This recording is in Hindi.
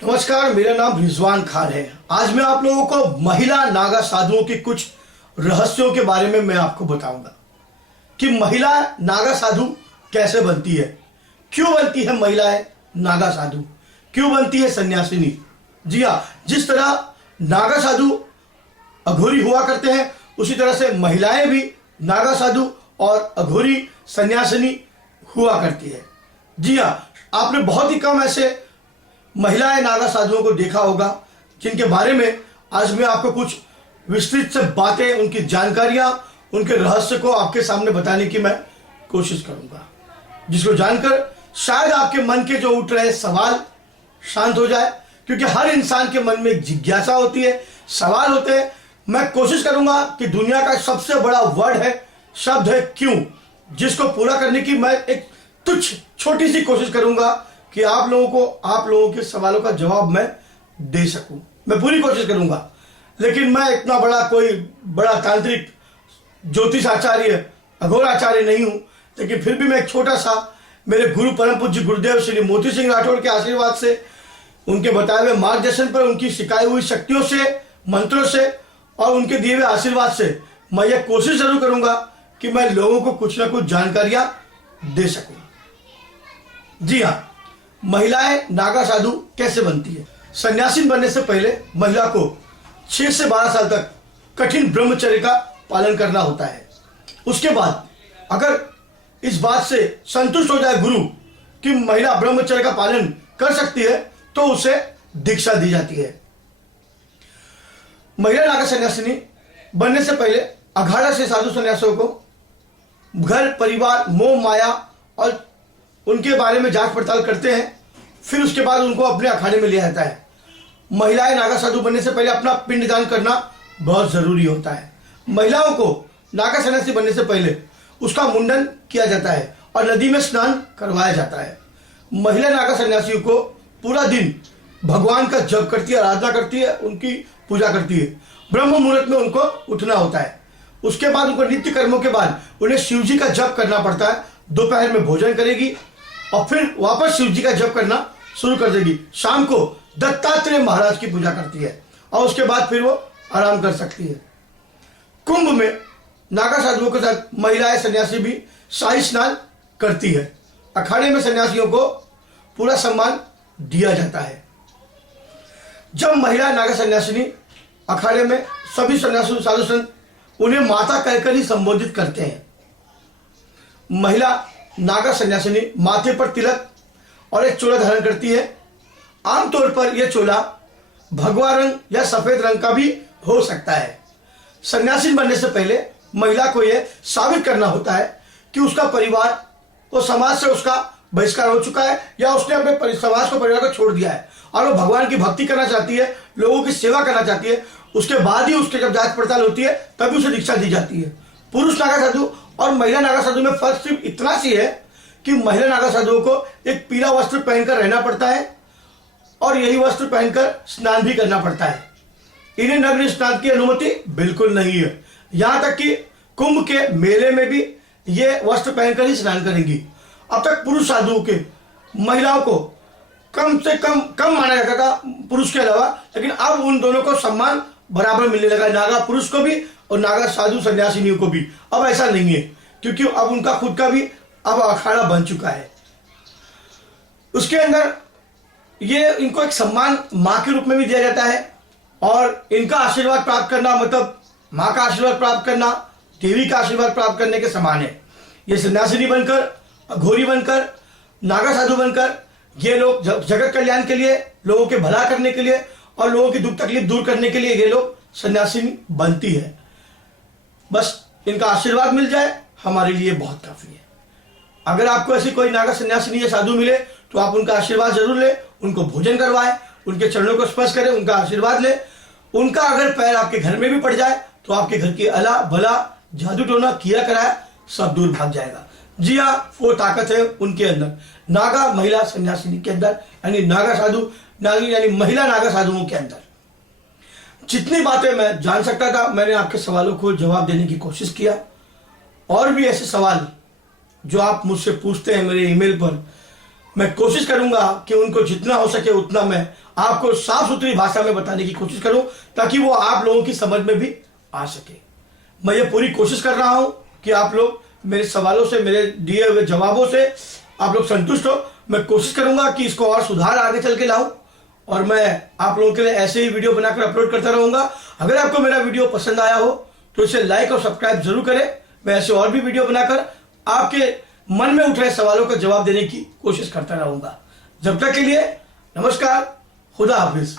नमस्कार, मेरा नाम रिजवान खान है। आज मैं आप लोगों को महिला नागा साधुओं के कुछ रहस्यों के बारे में मैं आपको बताऊंगा कि महिला नागा साधु कैसे बनती है, क्यों बनती है महिलाएं नागा साधु, क्यों बनती है सन्यासिनी। जी हाँ, जिस तरह नागा साधु अघोरी हुआ करते हैं उसी तरह से महिलाएं भी नागा साधु और अघोरी सन्यासिनी हुआ करती है। जी हाँ, आपने बहुत ही कम ऐसे महिलाएं नागा साधुओं को देखा होगा जिनके बारे में आज मैं आपको कुछ विस्तृत से बातें, उनकी जानकारियां, उनके रहस्य को आपके सामने बताने की मैं कोशिश करूंगा, जिसको जानकर शायद आपके मन के जो उठ रहे सवाल शांत हो जाए। क्योंकि हर इंसान के मन में एक जिज्ञासा होती है, सवाल होते हैं। मैं कोशिश करूंगा कि दुनिया का सबसे बड़ा वर्ड है, शब्द है क्यों, जिसको पूरा करने की मैं एक तुच्छ छोटी सी कोशिश करूंगा कि आप लोगों के सवालों का जवाब मैं दे सकूं। मैं पूरी कोशिश करूंगा, लेकिन मैं इतना कोई बड़ा तांत्रिक ज्योतिष आचार्य, अघोर आचार्य नहीं हूं। लेकिन फिर भी मैं एक छोटा सा, मेरे गुरु परम पूज्य गुरुदेव श्री मोती सिंह राठौड़ के आशीर्वाद से, उनके बताए हुए मार्गदर्शन पर, उनकी सिखाई हुई शक्तियों से, मंत्रों से और उनके दिए हुए आशीर्वाद से मैं ये कोशिश जरूर करूंगा कि मैं लोगों को कुछ ना कुछ जानकारियां दे सकूं। जी हाँ, महिलाएं नागा साधु कैसे बनती है। सन्यासीन बनने से पहले महिला को 6 से 12 साल तक कठिन ब्रह्मचर्य का पालन करना होता है। उसके बाद अगर इस बात से संतुष्ट हो जाए गुरु कि महिला ब्रह्मचर्य का पालन कर सकती है तो उसे दीक्षा दी जाती है। महिला नागा सन्यासिनी बनने से पहले अखाड़ा से साधु सन्यासियों को घर परिवार, मोह माया और उनके बारे में जांच पड़ताल करते हैं। फिर उसके बाद उनको अपने अखाड़े में लिया जाता है। महिलाएं नागा साधु बनने से पहले अपना पिंडदान करना बहुत जरूरी होता है। महिलाओं को नागा सन्यासी बनने से पहले उसका मुंडन किया जाता है और नदी में स्नान करवाया जाता है। महिला नागा सन्यासियों को पूरा दिन भगवान का जप करती है, आराधना करती है, उनकी पूजा करती है। ब्रह्म मुहूर्त में उनको उठना होता है। उसके बाद उनको नित्य कर्मों के बाद उन्हें शिव जी का जप करना पड़ता है। दोपहर में भोजन करेगी और फिर वापस शिव जी का जप करना शुरू कर देगी। शाम को दत्तात्रेय महाराज की पूजा करती है और उसके बाद फिर वो आराम कर सकती है। कुंभ में नागा साधुओं के साथ महिलाएं सन्यासी भी शाही स्नान करती है। अखाड़े में सन्यासियों को पूरा सम्मान दिया जाता है। जब महिला नागा सन्यासिनी अखाड़े में सभी सन्यासी साधु संत उन्हें माता कहकर ही संबोधित करते हैं। महिला नागा सन्यासिनी माथे पर तिलक और एक चोला धारण करती है। आमतौर पर यह चोला भगवा रंग या सफेद रंग का भी हो सकता है। सन्यासी बनने से पहले महिला को यह साबित करना होता है कि उसका परिवार और समाज से उसका बहिष्कार हो चुका है या उसने अपने समाज को, परिवार को छोड़ दिया है और वो भगवान की भक्ति करना चाहती है, लोगों की सेवा करना चाहती है। उसके बाद ही उसके जब जांच पड़ताल होती है तभी उसे दीक्षा दी जाती है। पुरुष नागा साधु और महिला नागा साधु में फर्क सिर्फ इतना सी है कि महिला नागा साधुओं को एक पीला वस्त्र पहनकर रहना पड़ता है और यही वस्त्र पहनकर स्नान भी करना पड़ता है। इन्हें नग्न स्नान की अनुमति बिल्कुल नहीं है। यहां तक कि कुंभ के मेले में भी ये वस्त्र पहनकर ही स्नान करेंगी। अब तक पुरुष साधुओं के महिलाओं को कम से कम माना जाता था पुरुष के अलावा, लेकिन अब उन दोनों को सम्मान बराबर मिलने लगा, नागा पुरुष को भी और नागा साधु सन्यासिनियों को भी। अब ऐसा नहीं है क्योंकि अब उनका खुद का भी अब अखाड़ा बन चुका है। उसके अंदर ये इनको एक सम्मान मां के रूप में भी दिया जाता है और इनका आशीर्वाद प्राप्त करना मतलब मां का आशीर्वाद प्राप्त करना देवी का आशीर्वाद प्राप्त करने के समान है। ये सन्यासिनी बनकर, अघोरी बनकर, नागा साधु बनकर ये लोग जगत कल्याण के लिए, लोगों के भला करने के लिए और लोगों की दुख तकलीफ दूर करने के लिए ये लोग सन्यासिनी बनती है। बस इनका आशीर्वाद मिल जाए हमारे लिए बहुत काफी है। अगर आपको ऐसी कोई नागा सन्यासिनी या साधु मिले तो आप उनका आशीर्वाद जरूर ले, उनको भोजन करवाएं, उनके चरणों को स्पर्श करें, उनका आशीर्वाद ले। उनका अगर पैर आपके घर में भी पड़ जाए तो आपके घर की अला भला, जादू टोना किया कराया सब दूर भाग जाएगा। जी हाँ, वो ताकत है उनके अंदर, नागा महिला सन्यासिनी के अंदर, यानी नागा साधु यानी महिला नागा साधुओं के अंदर। जितनी बातें मैं जान सकता था मैंने आपके सवालों को जवाब देने की कोशिश किया। और भी ऐसे सवाल जो आप मुझसे पूछते हैं मेरे ईमेल पर मैं कोशिश करूंगा कि उनको जितना हो सके उतना मैं आपको साफ सुथरी भाषा में बताने की कोशिश करूं, ताकि वो आप लोगों की समझ में भी आ सके। मैं ये पूरी कोशिश कर रहा हूं कि आप लोग मेरे सवालों से, मेरे दिए हुए जवाबों से आप लोग संतुष्ट हो। मैं कोशिश करूंगा कि इसको और सुधार आगे चल के लाऊं, और मैं आप लोगों के लिए ऐसे ही वीडियो बनाकर अपलोड करता रहूंगा। अगर आपको मेरा वीडियो पसंद आया हो तो इसे लाइक और सब्सक्राइब जरूर करें। मैं ऐसे और भी वीडियो बनाकर आपके मन में उठ रहे सवालों का जवाब देने की कोशिश करता रहूंगा। जब तक के लिए नमस्कार, खुदा हाफिज।